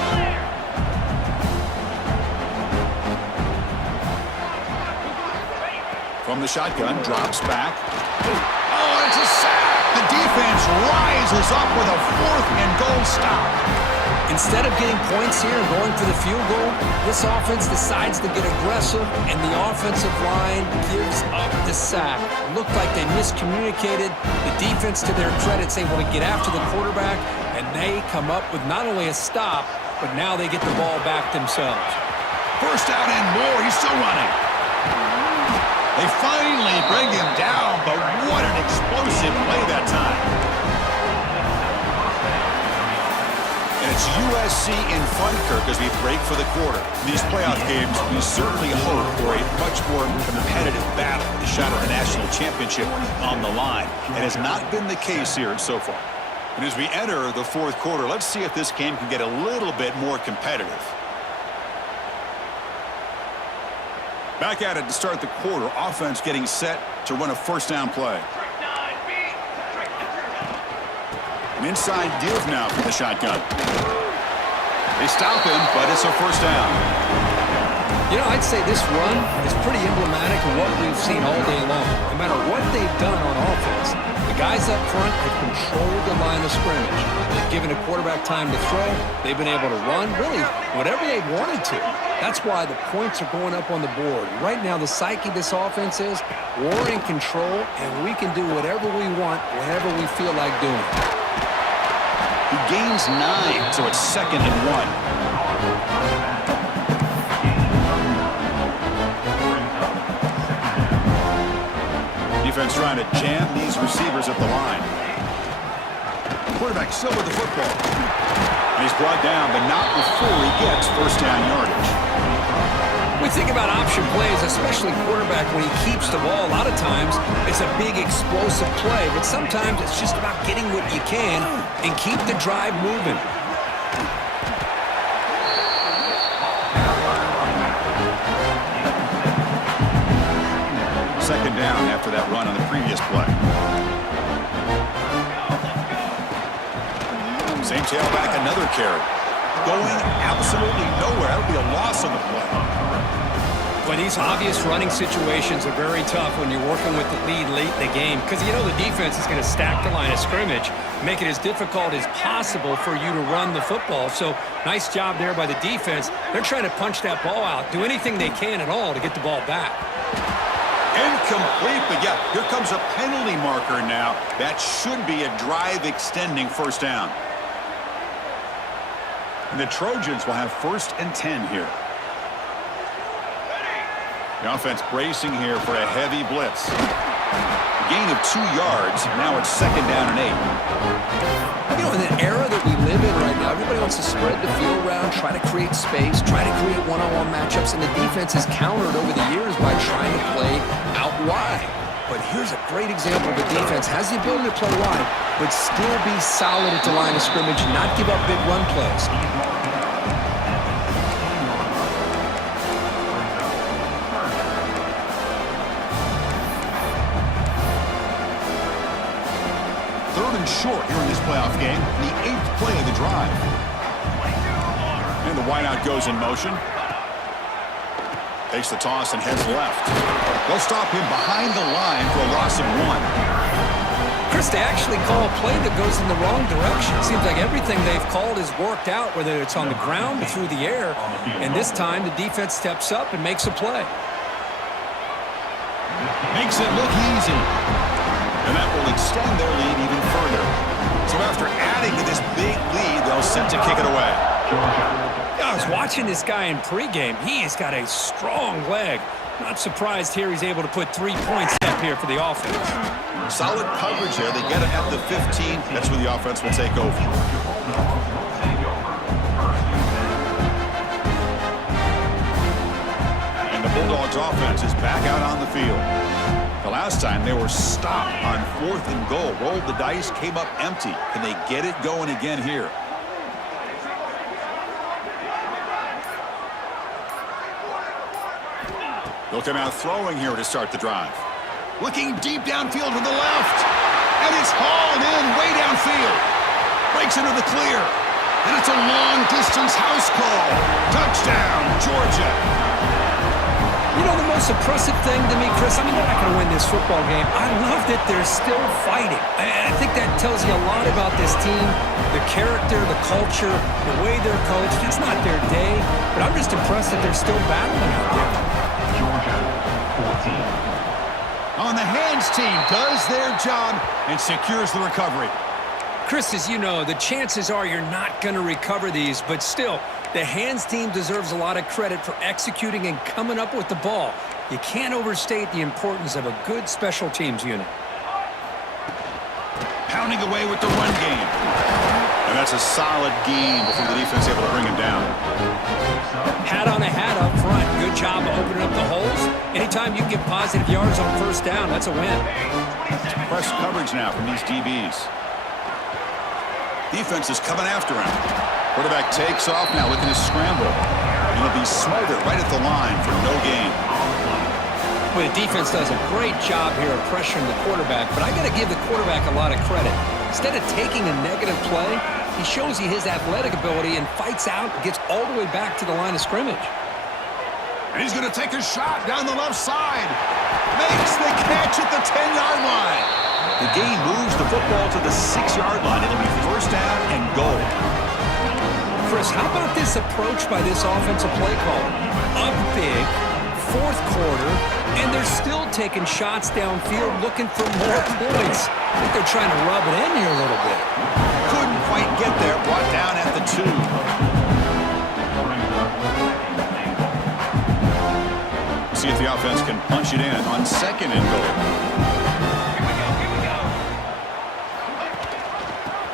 From the shotgun, drops back. Oh, it's a sack! The defense rises up with a fourth and goal stop. Instead of getting points here and going for the field goal, this offense decides to get aggressive, and the offensive line gives up the sack. Looked like they miscommunicated. The defense, to their credit, is able to get after the quarterback, and they come up with not only a stop, but now they get the ball back themselves. First out and more. He's still running. They finally bring him down, but what an explosive play that time. And it's USC in front, Kirk, as we break for the quarter. In these playoff games, we certainly hope for a much more competitive battle. The shot at the national championship on the line. It has not been the case here so far. And as we enter the fourth quarter, let's see if this game can get a little bit more competitive. Back at it to start the quarter. Offense getting set to run a first down play. An inside give now from the shotgun. They stop him, but it's a first down. You know, I'd say this run is pretty emblematic of what we've seen all day long. No matter what they've done on offense, The guys up front have controlled the line of scrimmage. They've given the quarterback time to throw. They've been able to run, really, whatever they wanted to. That's why the points are going up on the board. Right now, the psyche of this offense is we're in control, and we can do whatever we want, whenever we feel like doing it. He gains 9, so it's 2nd and 1. Defense trying to jam these receivers at the line. Quarterback still with the football. And he's brought down, but not before he gets first down yardage. We think about option plays, especially quarterback, when he keeps the ball. A lot of times, it's a big explosive play, but sometimes it's just about getting what you can and keep the drive moving. Second down after that run on the previous play. Same tailback, another carry. Going absolutely nowhere. That'll be a loss on the play. But these obvious running situations are very tough when you're working with the lead late in the game, because you know the defense is going to stack the line of scrimmage, make it as difficult as possible for you to run the football. So nice job there by the defense. They're trying to punch that ball out, do anything they can at all to get the ball back. Incomplete, but yeah, here comes a penalty marker now. That should be a drive-extending first down. And the Trojans will have 1st and 10 here. The offense bracing here for a heavy blitz. A gain of 2 yards. Now it's 2nd down and 8. You know, in an era that we live in right now, everybody wants to spread the field around, try to create space, try to create one-on-one matchups, and the defense has countered over the years by trying to play out wide. But here's a great example of a defense has the ability to play wide, but still be solid at the line of scrimmage and not give up big run plays. Short here in this playoff game, the 8th play of the drive. And the wideout goes in motion. Takes the toss and heads left. They'll stop him behind the line for a loss of 1. Chris, they actually call a play that goes in the wrong direction. It seems like everything they've called has worked out, whether it's on the ground or through the air. And this time, the defense steps up and makes a play. Makes it look easy. And that will extend their lead even further. So after adding to this big lead, they'll set to kick it away. I was watching this guy in pregame. He has got a strong leg. Not surprised here he's able to put 3 points up here for the offense. Solid coverage there. They get it at the 15. That's where the offense will take over. And the Bulldogs offense is back out on the field. The last time they were stopped on 4th and goal. Rolled the dice, came up empty. Can they get it going again here? They'll come out throwing here to start the drive. Looking deep downfield to the left. And it's hauled in way downfield. Breaks into the clear. And it's a long-distance house call. Touchdown, Georgia. You know, the most impressive thing to me, Chris, I mean, they're not going to win this football game. I love that they're still fighting. I think that tells you a lot about this team, the character, the culture, the way they're coached. It's not their day, but I'm just impressed that they're still battling out there. Georgia, 14. On the hands team does their job and secures the recovery. Chris, as you know, the chances are you're not going to recover these, but still, the hands team deserves a lot of credit for executing and coming up with the ball. You can't overstate the importance of a good special teams unit. Pounding away with the run game. And that's a solid gain before the defense able to bring him down. Hat on a hat up front. Good job of opening up the holes. Anytime you can get positive yards on first down, that's a win. Press coverage now from these DBs. Defense is coming after him. Quarterback takes off now, looking to scramble. And he'll be smothered right at the line for no gain. Well, the defense does a great job here of pressuring the quarterback, but I got to give the quarterback a lot of credit. Instead of taking a negative play, he shows you his athletic ability and fights out and gets all the way back to the line of scrimmage. And he's going to take a shot down the left side. Makes the catch at the 10-yard line. The gain moves the football to the 6-yard line. It'll be first down and goal. Chris, how about this approach by this offensive play caller? Up big, fourth quarter, and they're still taking shots downfield looking for more points. I think they're trying to rub it in here a little bit. Couldn't quite get there. Brought down at the 2. See if the offense can punch it in on second and goal.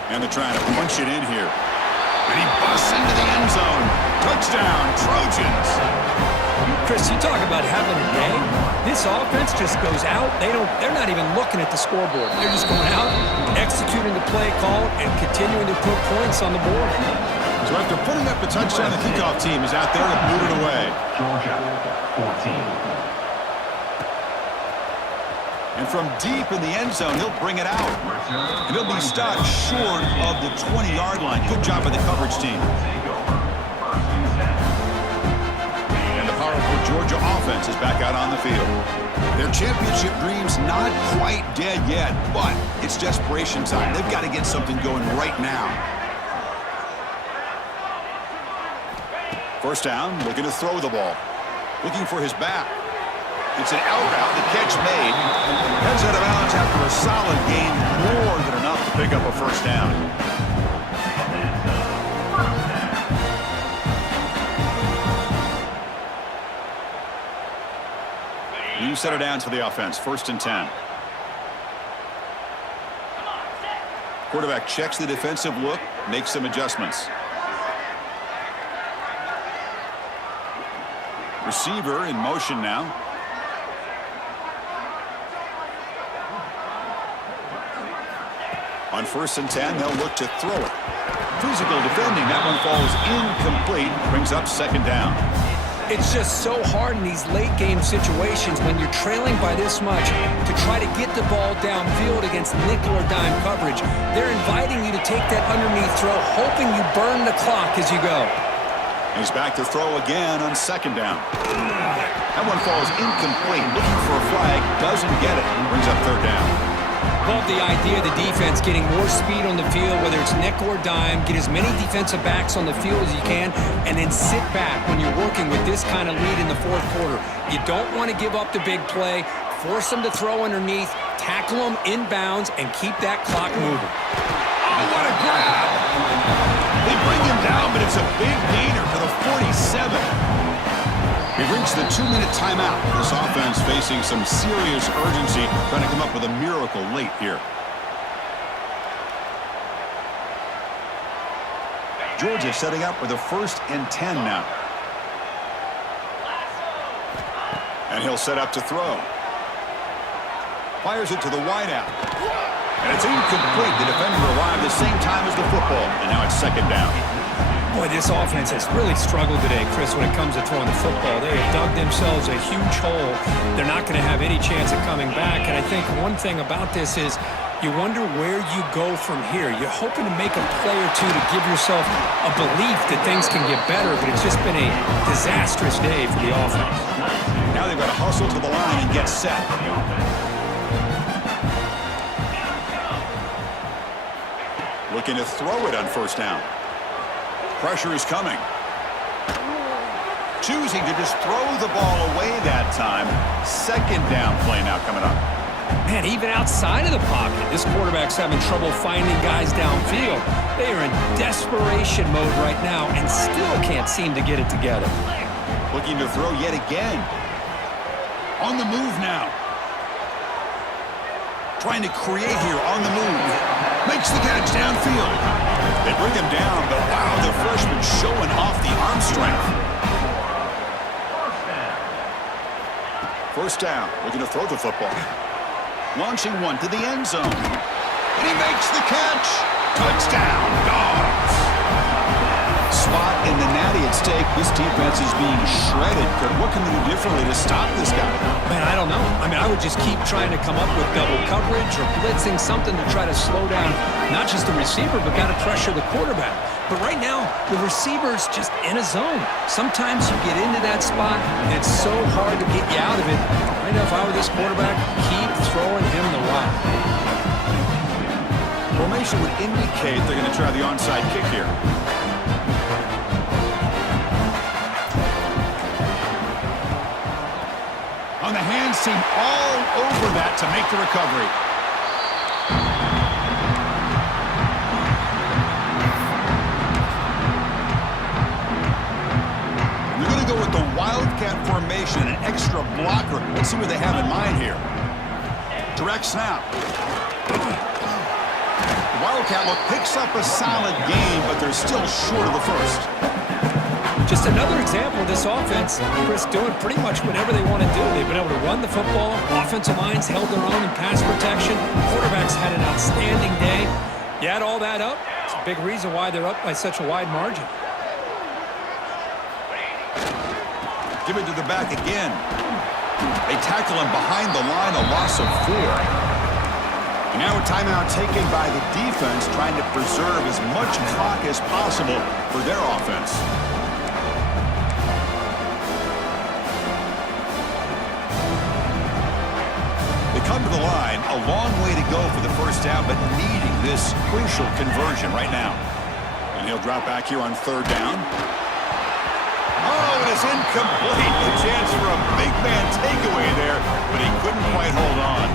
And they're trying to punch it in here. And he busts into the end zone. Touchdown, Trojans. Chris, you talk about having a day. This offense just goes out. They're not even looking at the scoreboard. They're just going out, executing the play call, and continuing to put points on the board. So after putting up the touchdown, the kickoff team is out there to boot it away. Georgia, 14. And from deep in the end zone, he'll bring it out. And he'll be stopped short of the 20-yard line. Good job by the coverage team. And the powerful Georgia offense is back out on the field. Their championship dream's not quite dead yet, but it's desperation time. They've got to get something going right now. First down, looking to throw the ball. Looking for his back. It's an out route, the catch made. Heads out of bounds after a solid gain, more than enough to pick up a first down. New set of downs for the offense, 1st and 10. Quarterback checks the defensive look, makes some adjustments. Receiver in motion now. On 1st and 10, they'll look to throw it. Physical defending. That one falls incomplete. Brings up 2nd down. It's just so hard in these late-game situations when you're trailing by this much to try to get the ball downfield against nickel or dime coverage. They're inviting you to take that underneath throw, hoping you burn the clock as you go. He's back to throw again on 2nd down. That one falls incomplete. Looking for a flag. Doesn't get it. Brings up 3rd down. Love the idea of the defense getting more speed on the field, whether it's nickel or dime, get as many defensive backs on the field as you can, and then sit back when you're working with this kind of lead in the 4th quarter. You don't want to give up the big play, force them to throw underneath, tackle them inbounds, and keep that clock moving. Oh, what a grab! They bring him down, but it's a big gainer for the 47. We've reached the 2-minute timeout. This offense facing some serious urgency, trying to come up with a miracle late here. Georgia setting up with a 1st and 10 now. And he'll set up to throw. Fires it to the wideout. And it's incomplete. The defender arrived the same time as the football. And now it's 2nd down. Boy, this offense has really struggled today, Chris, when it comes to throwing the football. They have dug themselves a huge hole. They're not going to have any chance of coming back. And I think one thing about this is you wonder where you go from here. You're hoping to make a play or two to give yourself a belief that things can get better, but it's just been a disastrous day for the offense. Now they've got to hustle to the line and get set. Looking to throw it on 1st down. Pressure is coming. Choosing to just throw the ball away that time. 2nd down play now coming up. Man, even outside of the pocket, this quarterback's having trouble finding guys downfield. They are in desperation mode right now and still can't seem to get it together. Looking to throw yet again. On the move now. Trying to create here on the move. Makes the catch downfield. They bring him down, but wow, the freshman showing off the arm strength. 1st down, looking to throw the football. Launching one to the end zone. And he makes the catch. Touchdown, Dogs. spot in the natty at stake. This defense is being shredded. Kurt, what can they do differently to stop this guy? Man, I don't know. I mean, I would just keep trying to come up with double coverage or blitzing, something to try to slow down not just the receiver, but got to pressure the quarterback. But right now, the receiver's just in a zone. Sometimes you get into that spot, and it's so hard to get you out of it. Right now, if I were this quarterback, keep throwing him the rock. Formation would indicate they're going to try the onside kick here. On the hands team, all over that to make the recovery. They're going to go with the Wildcat formation, an extra blocker. Let's see what they have in mind here. Direct snap. The Wildcat look picks up a solid game, but they're still short of the first. Just another example of this offense, Chris, doing pretty much whatever they want to do. They've been able to run the football. Offensive lines held their own in pass protection. Quarterbacks had an outstanding day. You add all that up, it's a big reason why they're up by such a wide margin. Give it to the back again. They tackle him behind the line, a loss of 4. And now a timeout taken by the defense, trying to preserve as much clock as possible for their offense. They come to the line, a long way to go for the first down, but needing this crucial conversion right now. And he'll drop back here on 3rd down. Oh, it is incomplete. A chance for a big man takeaway there, but he couldn't quite hold on.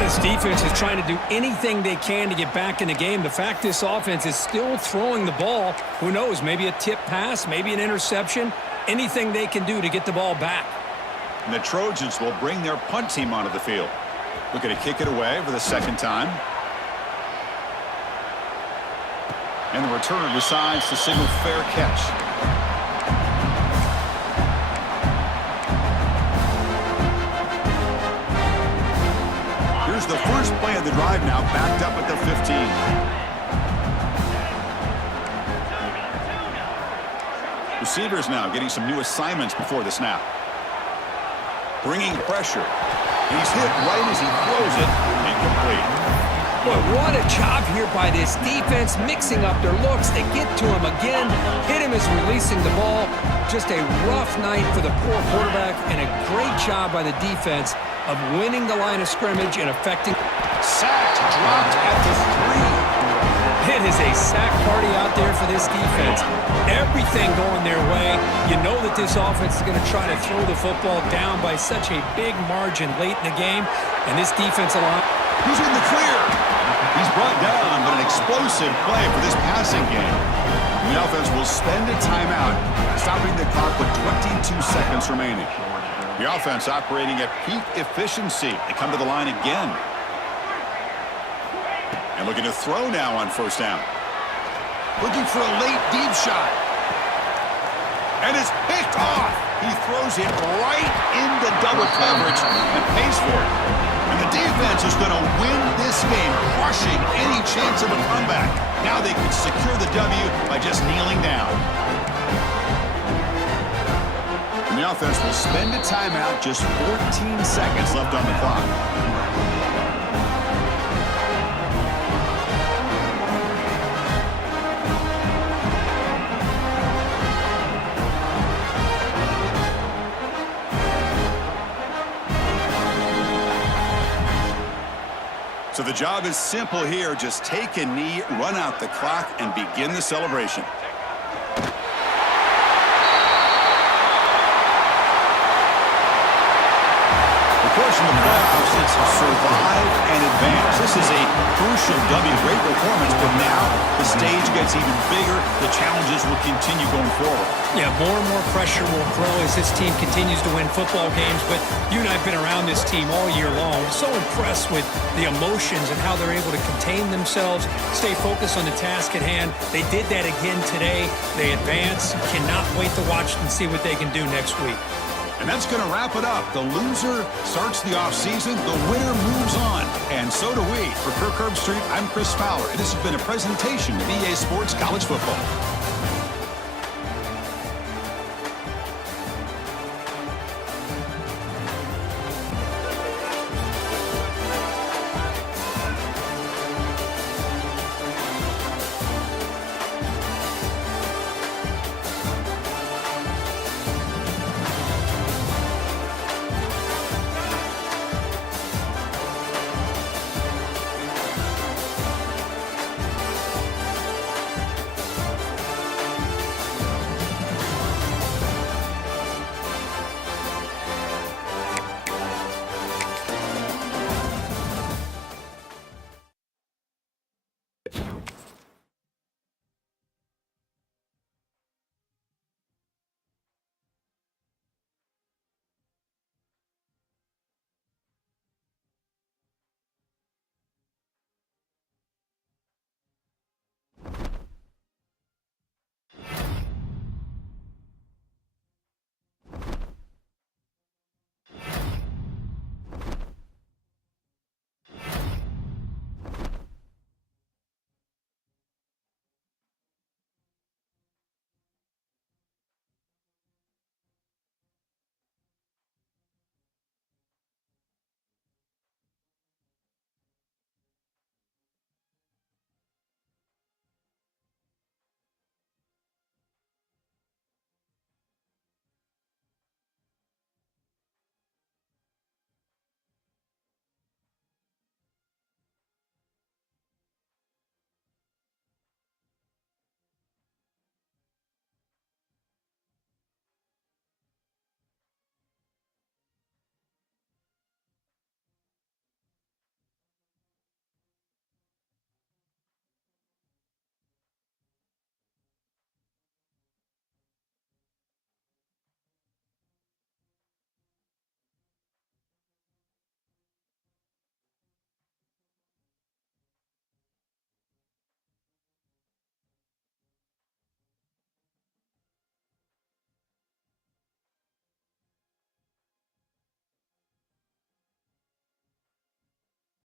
This defense is trying to do anything they can to get back in the game. The fact this offense is still throwing the ball, who knows, maybe a tip pass, maybe an interception, anything they can do to get the ball back. And the Trojans will bring their punt team onto the field. Looking to kick it away for the 2nd time. And the returner decides to signal fair catch. Here's the first play of the drive now, backed up at the 15. Receivers now getting some new assignments before the snap. Bringing pressure. He's hit right as he throws it. Incomplete. Boy, what a job here by this defense, mixing up their looks. They get to him again, hit him as releasing the ball. Just a rough night for the poor quarterback, and a great job by the defense of winning the line of scrimmage and affecting. Sacked, dropped at the 3. It is a sack party out there for this defense. Everything going their way. You know that this offense is going to try to throw the football down by such a big margin late in the game. And this defensive line. Who's in the clear? He's brought down, but an explosive play for this passing game. The offense will spend a timeout, stopping the clock with 22 seconds remaining. The offense operating at peak efficiency. They come to the line again. And looking to throw now on 1st down. Looking for a late deep shot. And it's picked off. He throws it right into double coverage and pays for it. And the defense is going to win this game, crushing any chance of a comeback. Now they can secure the W by just kneeling down. And the offense will spend a timeout, just 14 seconds left on the clock. So the job is simple here. Just take a knee, run out the clock, and begin the celebration. Of course, in the playoffs, it's survive and advance. This is a crucial W. Great performance, but now the stage gets even bigger. The challenges will continue going forward. Yeah, more and more pressure will grow as this team continues to win football games. But you and I have been around this team all year long. So impressed with the emotions and how they're able to contain themselves, stay focused on the task at hand. They did that again today. They advance. Cannot wait to watch and see what they can do next week. And that's going to wrap it up. The loser starts the offseason. The winner moves on. And so do we. For Kirk Herbstreit, I'm Chris Fowler. And this has been a presentation of EA Sports College Football.